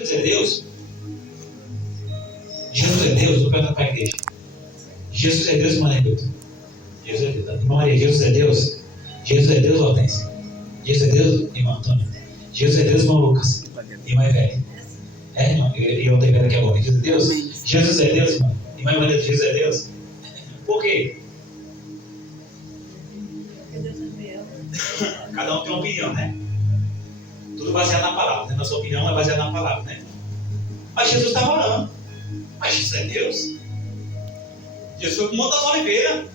Jesus é Deus? Jesus é Deus? Vou perguntar para a igreja. Jesus é Deus, irmã Neilton? Jesus é Deus. Irmã Maria, Jesus é Deus? Jesus é Deus, Hortência? Jesus é Deus, irmão Antônio? Jesus é Deus, irmão Lucas? Irmã Evelyn? É, irmão? E outra Evelyn que é bom. Jesus é Deus? Jesus é Deus, irmão? Irmã Maria, Jesus é Deus? Por quê? Cada um tem uma opinião, né? Tudo baseado na palavra, né? Nossa opinião é baseada na palavra, né? Mas Jesus estava orando. Mas Jesus é Deus? Jesus foi para o Monte das Oliveiras.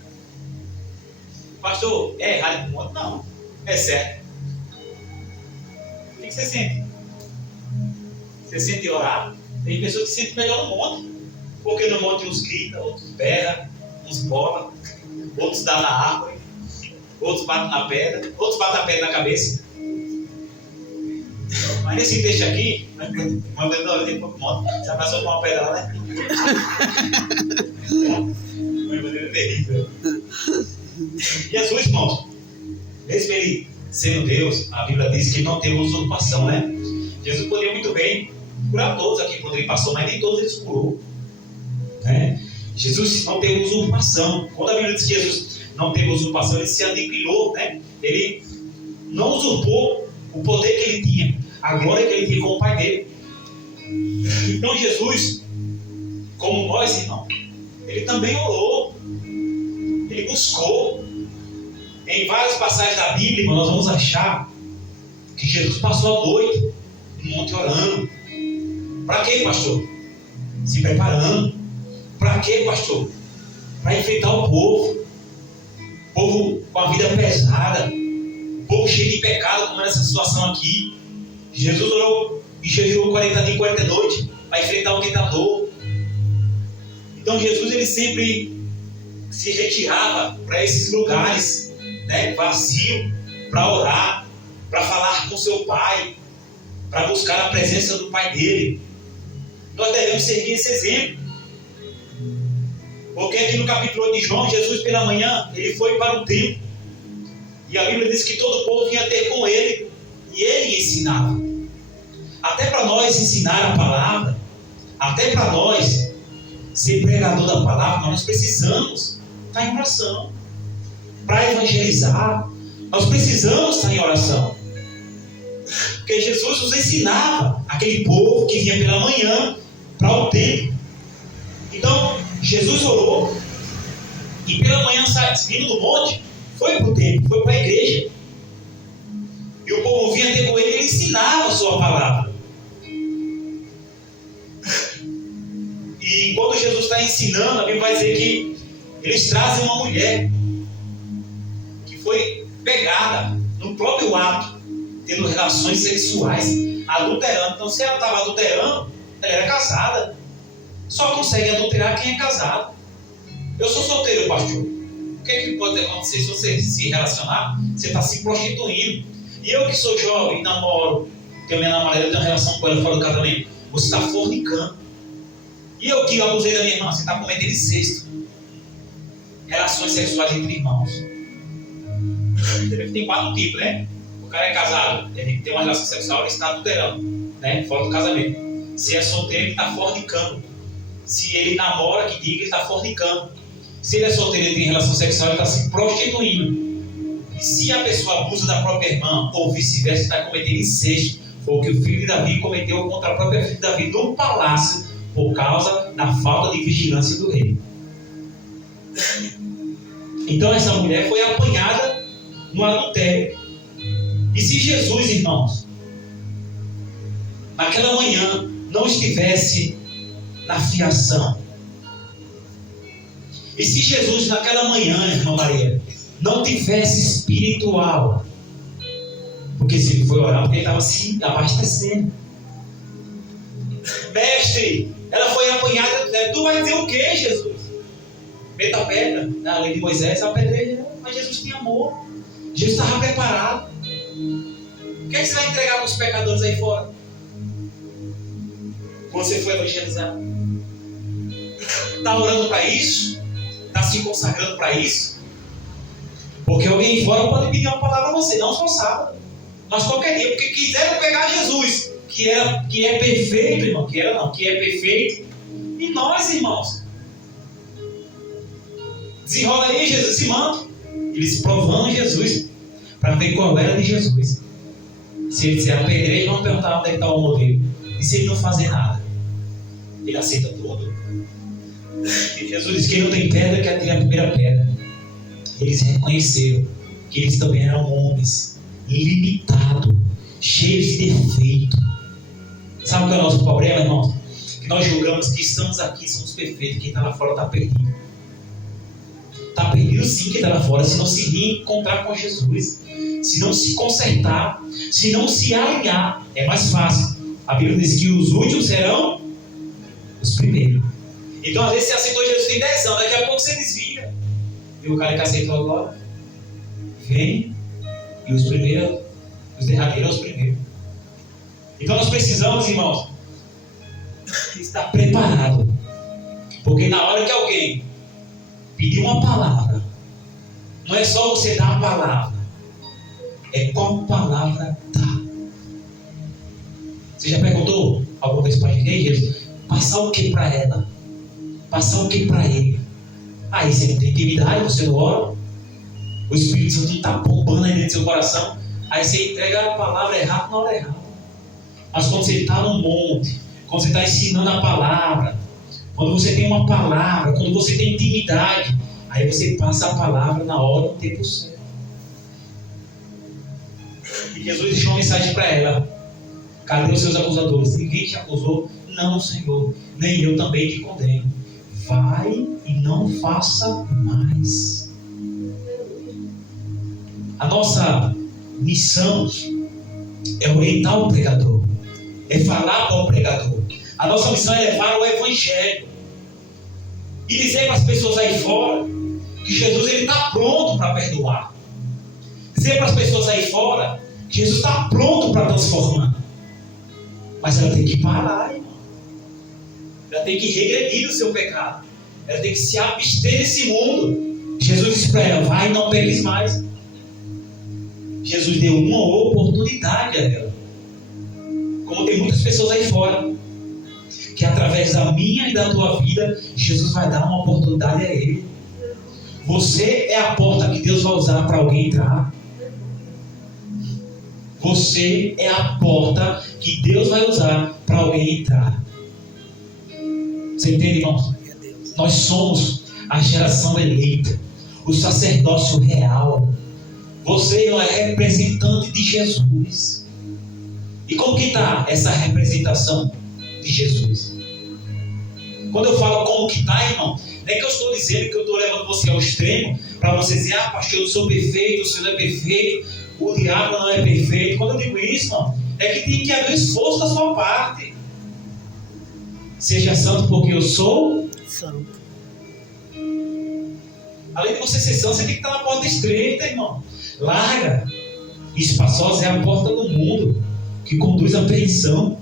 Pastor, é errado ir para o monte? Não. É certo. O que você sente? Você sente orar? Tem pessoas que se sentem melhor no monte. Porque no monte uns gritam, outros berram, uns bolam, outros dão na árvore, outros batem na pedra, outros batem a pedra na cabeça. Mas nesse texto aqui, uma vez eu olhei para o monte, você passou com uma pedra lá, né? Uma maneira terrível. Jesus, irmãos, mesmo ele sendo Deus, a Bíblia diz que ele não teve usurpação, né? Jesus poderia muito bem curar todos aqui quando ele passou, mas nem todos ele curou, né? Jesus não teve usurpação. Quando a Bíblia diz que Jesus não teve usurpação, ele se aniquilou, né? Ele não usurpou o poder que ele tinha, a glória que ele tinha com o Pai dele. Então Jesus, como nós, irmão, ele também orou, ele buscou. Em várias passagens da Bíblia, nós vamos achar que Jesus passou a noite no monte orando. Para quê, pastor? Se preparando. Para quê, pastor? Para enfrentar o povo com a vida pesada, povo cheio de pecado, como nessa situação aqui. Jesus orou e jejuou 40 dias e 40 noites para enfrentar o tentador. Então Jesus, ele sempre se retirava para esses lugares, né, vazio, para orar, para falar com seu Pai, para buscar a presença do Pai dele. Nós devemos seguir esse exemplo. Porque aqui no capítulo 8 de João, Jesus pela manhã, ele foi para o templo. E a Bíblia diz que todo o povo vinha ter com ele. E ele ensinava. Até para nós ensinar a palavra, até para nós ser pregador da palavra, nós precisamos estar em oração. Para evangelizar, nós precisamos estar em oração. Porque Jesus nos ensinava, aquele povo que vinha pela manhã para o templo. Então, Jesus orou e pela manhã, vindo do monte, foi para o templo, foi para a igreja. E o povo vinha ter com ele, ele ensinava a sua palavra. E quando Jesus está ensinando, a Bíblia vai dizer que eles trazem uma mulher que foi pegada no próprio ato, tendo relações sexuais, adulterando. Então, se ela estava adulterando, ela era casada. Só consegue adulterar quem é casado. Eu sou solteiro, pastor. O que pode acontecer? Se você se relacionar, você está se prostituindo. E eu que sou jovem, namoro, tenho minha namorada, eu tenho uma relação com ela fora do casamento, você está fornicando. E eu que abusei da minha irmã, você está cometendo incesto. Relações sexuais entre irmãos. Tem 4 tipos, né? O cara é casado, ele tem uma relação sexual, ele está adulterando, né? Fora do casamento. Se é solteiro, ele está fornicando. Se ele namora, que diga, ele está fornicando. Se ele é solteiro e tem relação sexual, ele está se prostituindo. E se a pessoa abusa da própria irmã, ou vice-versa, está cometendo incesto. Foi o que o filho de Davi cometeu contra a própria filha de Davi no palácio, por causa da falta de vigilância do rei. Então essa mulher foi apanhada no adultério. E se Jesus, irmãos, naquela manhã não estivesse na fiação, e se Jesus naquela manhã, irmã Maria, não tivesse espiritual, porque se ele foi orar, porque ele estava se abastecendo. Mestre, ela foi apanhada, tu vai dizer o que, Jesus? Meta a pedra, na lei de Moisés, a pedreira, mas Jesus tinha amor, Jesus estava preparado. O que é que você vai entregar para os pecadores aí fora? Você foi evangelizar? Está orando para isso? Está se consagrando para isso? Porque alguém aí fora pode pedir uma palavra a você, não só sábado, mas qualquer dia, porque quiseram pegar Jesus, que é perfeito, irmão, que é perfeito em nós, irmãos. Desenrola aí, Jesus, esse manto. Eles provando Jesus para ver qual era de Jesus. Se ele disser apedrejo, vamos perguntar onde é que está o modelo. E se ele não fazer nada? Ele aceita tudo. E Jesus disse que não tem pedra, que atire a primeira pedra. Eles reconheceram que eles também eram homens limitados, cheios de defeito. Sabe qual é o nosso problema, irmãos? Que nós julgamos que estamos aqui, somos perfeitos. Quem está lá fora está perdido. Está perdido sim quem está lá fora, se não se reencontrar com Jesus, se não se consertar, se não se alinhar. É mais fácil. A Bíblia diz que os últimos serão os primeiros. Então, às vezes, você aceitou Jesus tem 10 anos, daqui a pouco você desvia. E o cara que aceitou agora vem, e os primeiros, os derradeiros, os primeiros. Então, nós precisamos, irmãos, estar preparado. Porque na hora que alguém pedir uma palavra, não é só você dar a palavra, é qual palavra dar. Você já perguntou alguma vez para a igreja? Passar o que para ela? Passar o que para ele? Aí você não tem intimidade, você não ora, o Espírito Santo não está bombando aí dentro do seu coração, aí você entrega a palavra errada na hora errada. Mas quando você está no monte, quando você está ensinando a palavra, quando você tem uma palavra, quando você tem intimidade, aí você passa a palavra na hora, no tempo certo. E Jesus deixou uma mensagem para ela: cadê os seus acusadores? Ninguém te acusou? Não, Senhor, nem eu também te condeno. Vai e não faça mais. A nossa missão é orientar o pregador, é falar para o pregador. A nossa missão é levar o Evangelho e dizer para as pessoas aí fora que Jesus está pronto para perdoar. Dizer para as pessoas aí fora que Jesus está pronto para transformar. Mas ela tem que parar, irmão. Ela tem que regredir do seu pecado. Ela tem que se abster desse mundo. Jesus disse para ela: vai e não peques mais. Jesus deu uma oportunidade a ela. Como tem muitas pessoas aí fora, que através da minha e da tua vida, Jesus vai dar uma oportunidade a ele. Você é a porta que Deus vai usar para alguém entrar. Você é a porta que Deus vai usar para alguém entrar. Você entende, irmãos? Nós somos a geração eleita, o sacerdócio real. Você não é representante de Jesus. E como que está essa representação de Jesus? Quando eu falo como que está, irmão, não é que eu estou dizendo que eu estou levando você ao extremo para você dizer: ah, pastor, eu sou perfeito, o senhor é perfeito, o diabo não é perfeito. Quando eu digo isso, irmão, é que tem que haver esforço da sua parte. Seja santo porque eu sou santo. Além de você ser santo, você tem que estar na porta estreita, irmão. Larga. Espaçosa é a porta do mundo que conduz à perdição.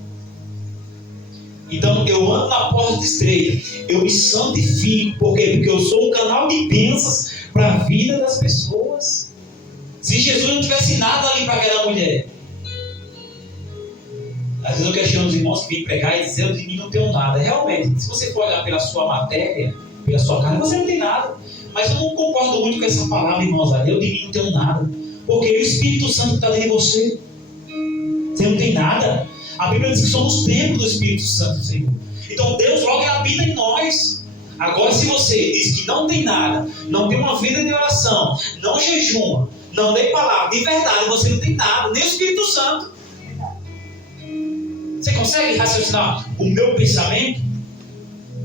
Então eu ando na porta estreita, eu me santifico. Por quê? Porque eu sou um canal de bênçãos para a vida das pessoas. Se Jesus não tivesse nada ali para aquela mulher, às vezes eu questiono os irmãos que vêm pregar e dizem: eu de mim não tenho nada. Realmente, se você for olhar pela sua matéria, pela sua carne, você não tem nada. Mas eu não concordo muito com essa palavra, irmãos. Eu de mim não tenho nada. Porque o Espírito Santo está dentro de você. Você não tem nada. A Bíblia diz que somos templo do Espírito Santo, Senhor. Então Deus logo habita em nós. Agora, se você diz que não tem nada, não tem uma vida de oração, não jejuma, não lê palavra, de verdade você não tem nada, nem o Espírito Santo. Você consegue raciocinar o meu pensamento?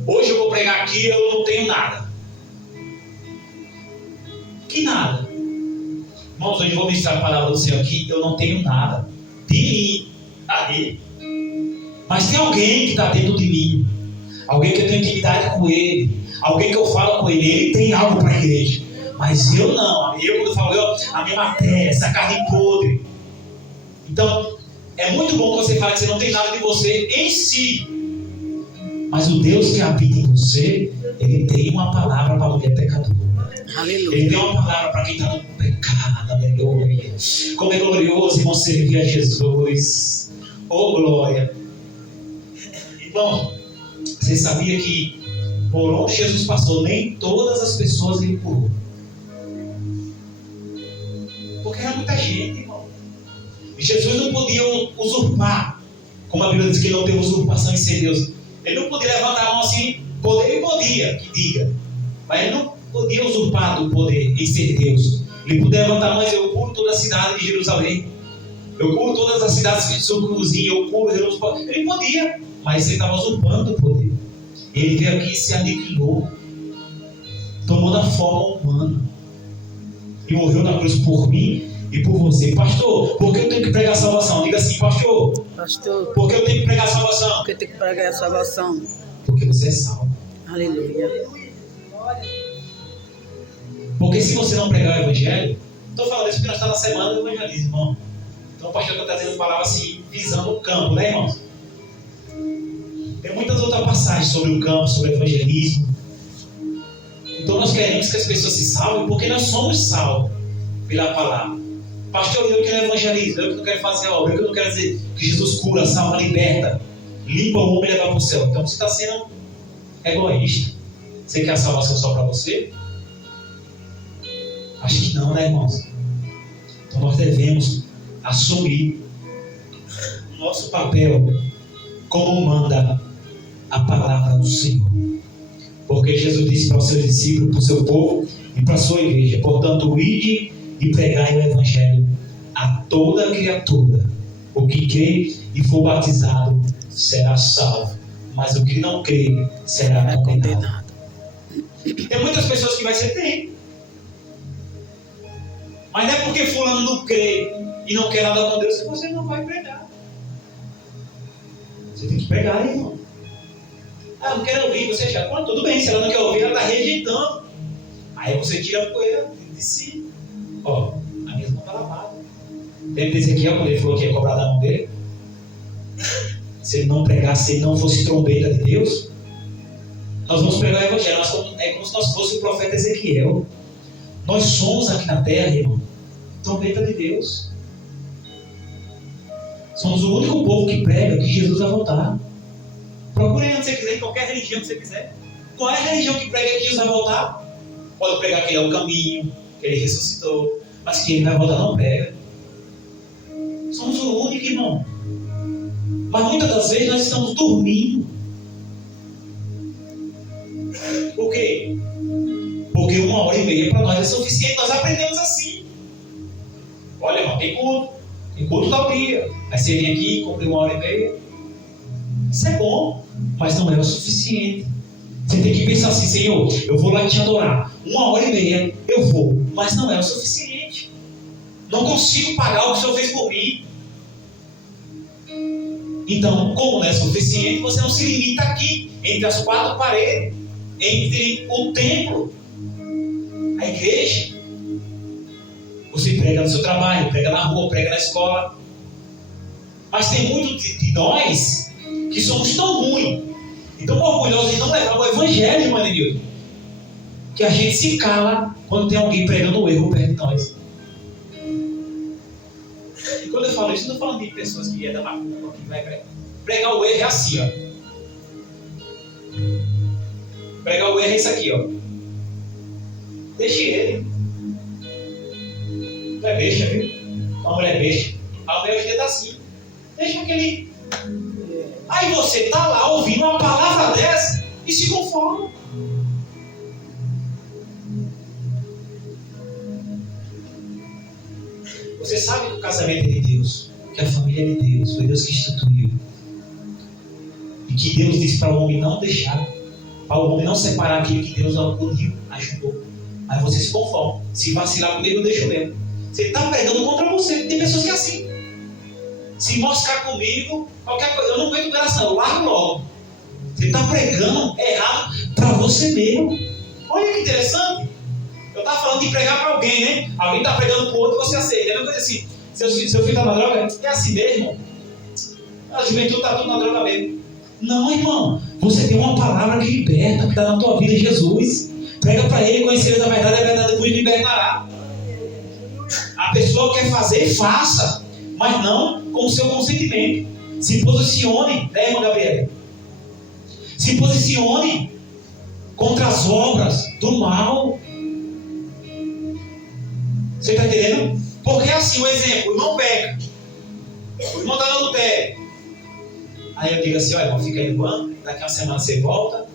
Hoje eu vou pregar aqui, eu não tenho nada. Que nada? Irmãos, hoje eu vou ministrar a palavra do Senhor aqui, eu não tenho nada de mim. Aí. Mas tem alguém que está dentro de mim, alguém que eu tenho intimidade com ele, alguém que eu falo com ele tem algo para a igreja, mas eu não. Quando eu falo, a minha matéria, essa carne podre. Então é muito bom que você fale que você não tem nada de você em si, mas o Deus que habita em você, ele tem uma palavra para a mulher pecadora. Aleluia. Ele tem uma palavra para quem está no pecado. Aleluia. Como é glorioso, irmão, servir a Jesus. Oh, glória! Irmão, você sabia que por onde Jesus passou, nem todas as pessoas ele curou? Porque era muita gente, irmão. E Jesus não podia usurpar, como a Bíblia diz que ele não tem usurpação em ser Deus. Ele não podia levantar a mão assim, poder ele podia, que diga. Mas ele não podia usurpar do poder em ser Deus. Ele podia levantar a mão e dizer, eu curo toda a cidade de Jerusalém. Eu curo todas as cidades de sua cruzinha, eu curo Jerusalém. Ele podia, mas ele estava usurpando o poder. Ele veio aqui e se aniquilou, tomou da forma humana e morreu na cruz por mim e por você. Pastor, por que eu tenho que pregar a salvação? Diga assim, pastor, por que eu tenho que pregar a salvação? Porque tem que pregar a salvação. Porque você é salvo. Aleluia. Porque se você não pregar o evangelho, estou falando isso porque nós estamos na semana do evangelismo, irmão. Então o pastor está trazendo palavras assim, visando o campo, né, irmãos? Tem muitas outras passagens sobre o campo, sobre o evangelismo. Então nós queremos que as pessoas se salvem porque nós somos salvos pela palavra. Pastor, eu que não evangelizo, eu que não quero fazer a obra, eu que não quero dizer que Jesus cura, salva, liberta, limpa o homem e leva para o céu. Então você está sendo egoísta. Você quer a salvação só para você? Acho que não, né, irmãos? Então nós devemos assumir o nosso papel como manda a palavra do Senhor. Porque Jesus disse para os seus discípulos, para o seu povo e para a sua igreja: portanto, ide e pregai o evangelho a toda criatura. O que crê e for batizado será salvo, mas o que não crê será condenado. Tem muitas pessoas que vai ser tem. Mas não é porque fulano não crê e não quer nada com Deus que você não vai pregar. Você tem que pregar, irmão. Ah, não quero ouvir, você já. Bom, tudo bem, se ela não quer ouvir, ela está rejeitando. Aí você tira a poeira de si. Ó, a minha mão está lavada. Lembra de Ezequiel quando ele falou que ia cobrar da mão dele? Se ele não pregasse, se ele não fosse trombeta de Deus, nós vamos pregar o evangelho. É como se nós fôssemos o profeta Ezequiel. Nós somos aqui na terra, irmão, trombeta de Deus. Somos o único povo que prega que Jesus vai voltar. Procure onde você quiser, em qualquer religião que você quiser. Qual é a religião que prega que Jesus vai voltar? Pode pregar que ele é o caminho, que ele ressuscitou, mas que ele vai voltar não prega. Somos o único, irmão. Mas muitas das vezes nós estamos dormindo. Por quê? Porque 1h30 para nós é suficiente. Nós aprendemos assim. Olha, irmão, tem culto tal dia. Aí você vem aqui, cumpre 1h30. Isso é bom, mas não é o suficiente. Você tem que pensar assim: Senhor, eu vou lá te adorar 1h30, eu vou, mas não é o suficiente. Não consigo pagar o que o Senhor fez por mim. Então, como não é suficiente, você não se limita aqui, entre as quatro paredes, entre o templo, a igreja. Você prega no seu trabalho, prega na rua, prega na escola. Mas tem muitos de nós que somos tão ruins e tão orgulhosos de não levar o evangelho, irmã Nilton, que a gente se cala quando tem alguém pregando o erro perto de nós. E quando eu falo isso, não estou falando de pessoas que é da macumba, que vai pregar. Pregar o erro é assim, ó. Pregar o erro é isso aqui, ó. Deixe ele. Não é besta, viu? Uma mulher besta. A mulher hoje está assim. Deixa aquele. Aí você está lá ouvindo uma palavra dessa e se conforma. Você sabe que o casamento é de Deus, que a família é de Deus, foi Deus que instituiu. E que Deus disse para o homem não deixar, para o homem não separar aquilo que Deus uniu, ajudou. Aí você se conforma. Se vacilar comigo, eu deixo mesmo. Você está pregando contra você. Tem pessoas que é assim. Se mostrar comigo, qualquer coisa, eu não aguento coração, eu largo logo. Você está pregando errado para você mesmo. Olha que interessante. Eu estava falando de pregar para alguém, né? Alguém está pregando para o outro e você aceita. É uma coisa assim: seu filho está na droga, é assim mesmo. A juventude está tudo na droga mesmo. Não, irmão. Você tem uma palavra que liberta, que está na tua vida, Jesus. Prega para ele, conhecer a verdade vos libertará. A pessoa quer fazer, faça, mas não com o seu consentimento. Se posicione, né, irmã Gabriela? Se posicione contra as obras do mal. Você está entendendo? Porque assim, o exemplo, o irmão peca. O irmão está no adultério. Aí eu digo assim, olha, irmão, fica aí no banco, daqui uma semana você volta.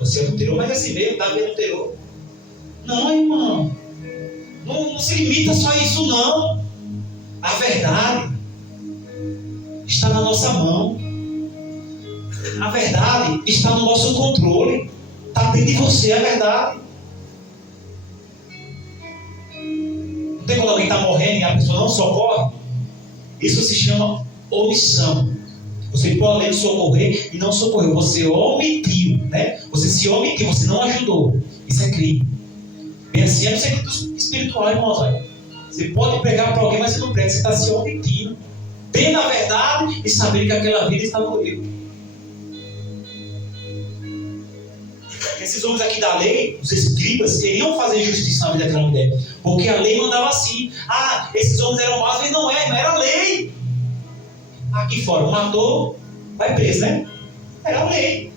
Você adulterou, mas assim mesmo, Davi adulterou. Não, irmão. Não se limita só a isso, não. A verdade está na nossa mão. A verdade está no nosso controle. Está dentro de você a verdade. Não tem quando alguém está morrendo e a pessoa não socorre? Isso se chama omissão. Você pode além de socorrer e não socorreu. Você omitiu, né? Você se omitiu, você não ajudou. Isso é crime. Bem assim é no sentido espiritual, irmãos. Você pode pregar para alguém, mas você não prega. Você está se omitindo. Tendo a verdade e sabendo que aquela vida está no erro. Esses homens aqui da lei, os escribas, queriam fazer justiça na vida daquela mulher. Porque a lei mandava assim. Ah, esses homens eram maus, mas não era a lei. Aqui fora, matou, vai preso, né? Era a lei.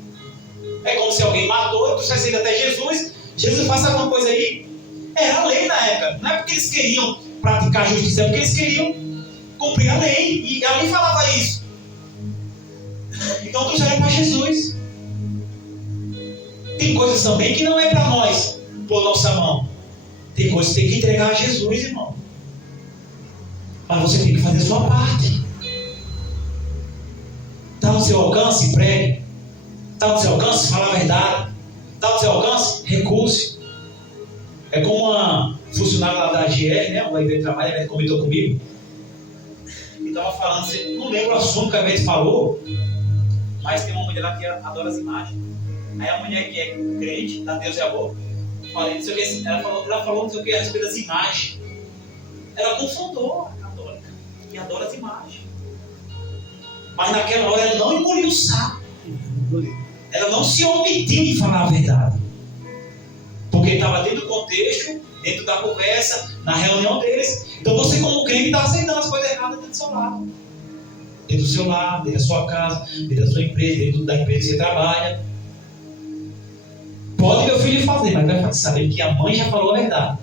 É como se alguém matou, tu sai até Jesus. Jesus faça alguma coisa aí. Era a lei na época. Não é porque eles queriam praticar a justiça, é porque eles queriam cumprir a lei. E a lei falava isso. Então tu sai para Jesus. Tem coisas também que não é para nós pôr nossa mão. Tem coisas que tem que entregar a Jesus, irmão. Mas você tem que fazer a sua parte. Está no seu alcance, pregue. Está no seu alcance, fala a verdade. Está no seu alcance, recurse. É como uma funcionária lá da GR, né? Uma IBM trabalha, ela comentou comigo. E estava falando, não lembro o assunto que a vez falou, mas tem uma mulher lá que adora as imagens. Aí a mulher que é crente, da Deus é amor, falei, não sei o que, ela falou não sei o que a respeito das imagens. Ela confundou a católica e adora as imagens. Mas naquela hora ela não engoliu o sapo. Ela não se omitiu de falar a verdade. Porque estava dentro do contexto, dentro da conversa, na reunião deles. Então você como crente está aceitando as coisas erradas dentro do seu lado. Dentro do seu lar, dentro da sua casa, dentro da sua empresa, dentro da empresa que você trabalha. Pode meu filho fazer, mas vai saber que a mãe já falou a verdade.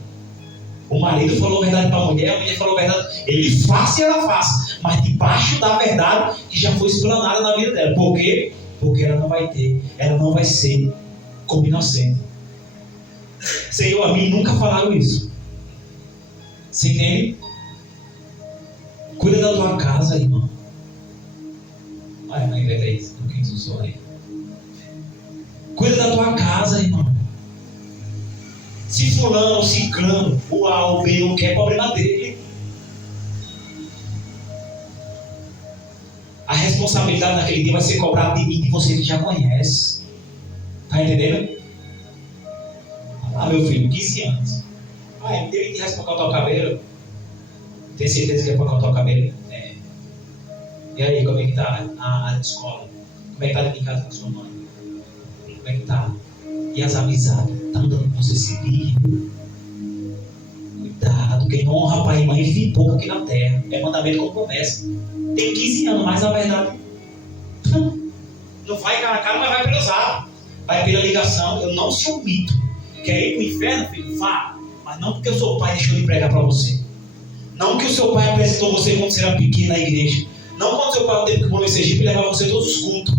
O marido falou a verdade para a mulher falou a verdade. Ele faz e ela faz. Mas debaixo da verdade que já foi explanada na vida dela. Por quê? Porque ela não vai ser como inocente. Senhor, a mim nunca falaram isso. Você entende? Cuida da tua casa, irmão. Ai, mãe, é isso. Não quis usar aí. Cuida da tua casa, irmão. Se fulano ou ciclano, o A ou B não quer, problema dele. A responsabilidade naquele dia vai ser cobrada de mim, de você que já conhece. Tá entendendo? Ah, meu filho, 15 anos. Ah, ele teve que responder o teu cabelo. Tem certeza que é para cortar o cabelo? É. E aí, como é que tá a área de escola? Como é que tá dentro de casa com a sua mãe? Como é que tá? E as amizades? Estão dando pra você seguir? Cuidado, quem não honra pai e mãe vive pouco aqui na terra. É mandamento com promessa. Tem 15 anos, mas a verdade não vai cara a cara, mas vai pelo zap. Vai pela ligação. Eu não se omito. Quer ir para o inferno, filho? Vá. Mas não porque o seu pai deixou de pregar para você. Não que o seu pai apresentou você quando você era pequeno na igreja. Não quando o seu pai teve que pôr em Sergipe e levar você a todos os cultos.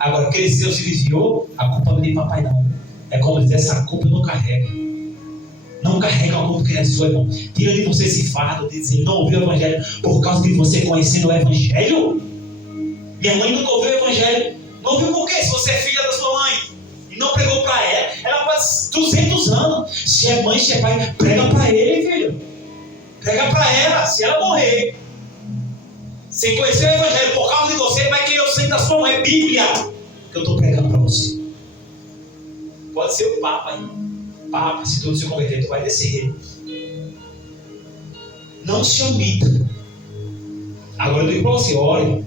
Agora, cresceu, se desviou, a culpa não é de papai, não. É como dizer, essa culpa eu não carrega. Não carrega a culpa que é sua, irmão. Tira de você esse fardo de dizer, não ouviu o evangelho por causa de você conhecendo o evangelho. Minha mãe nunca ouviu o evangelho. Não ouviu por quê? Se você é filha da sua mãe e não pregou para ela faz 200 anos. Se é mãe, se é pai, prega para ele, filho. Prega para ela, se ela morrer. Sem conhecer o evangelho por causa de você, vai querer o sangue da sua mãe. É Bíblia que eu estou pregando para você. Pode ser o Papa, irmão. Papa, se tudo se converter, tu vai descer. Não se omita. Agora eu digo para você, ore,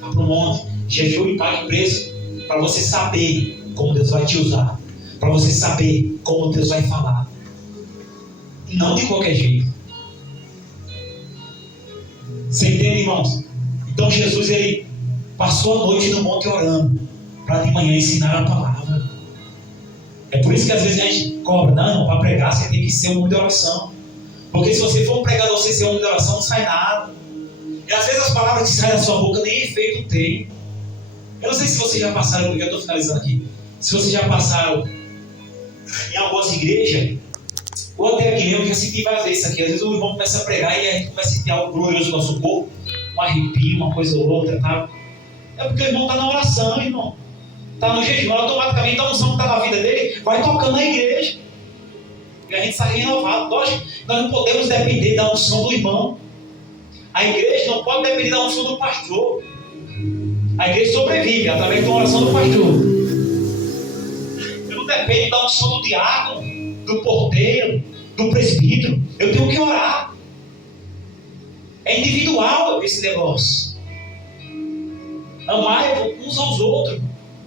vá para o monte, jejum e pague preço, para você saber como Deus vai te usar, para você saber como Deus vai falar. Não de qualquer jeito. Você entende, irmãos? Então Jesus, ele passou a noite no monte orando, para de manhã ensinar a palavra. É por isso que às vezes a gente cobra, não, para pregar você tem que ser um homem de oração. Porque se você for um pregador sem ser um homem de oração, não sai nada. E às vezes as palavras que saem da sua boca nem efeito tem. Eu não sei se vocês já passaram, porque eu estou finalizando aqui, se vocês já passaram em algumas igrejas, ou até aqui mesmo, eu já senti várias vezes isso aqui. Às vezes o irmão começa a pregar e a gente começa a sentir algo glorioso no nosso corpo, um arrepio, uma coisa ou outra, tá? É porque o irmão está na oração, irmão. Está no jejum, automaticamente a unção que está na vida dele vai tocando na igreja. E a gente sai renovado. Nós não podemos depender da unção do irmão. A igreja não pode depender da unção do pastor. A igreja sobrevive através de uma oração do pastor. Eu não dependo da unção do diácono, do porteiro, do presbítero. Eu tenho que orar. É individual esse negócio. Amai uns aos outros.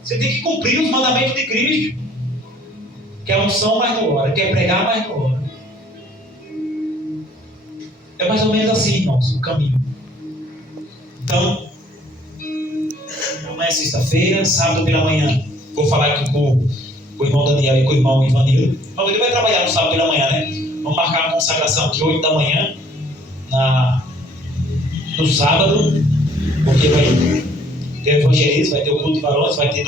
Você tem que cumprir os mandamentos de Cristo. Quer unção, mas não ora. Quer pregar, mas não ora. É mais ou menos assim, irmãos, o caminho. Então, amanhã é sexta-feira, sábado pela manhã. Vou falar aqui com o irmão Daniel e com o irmão Ivanildo. Mas ele vai trabalhar no sábado pela manhã, né? Vamos marcar a consagração de 8 da manhã no sábado, porque vai ter evangelismo, vai ter o culto de varões, vai ter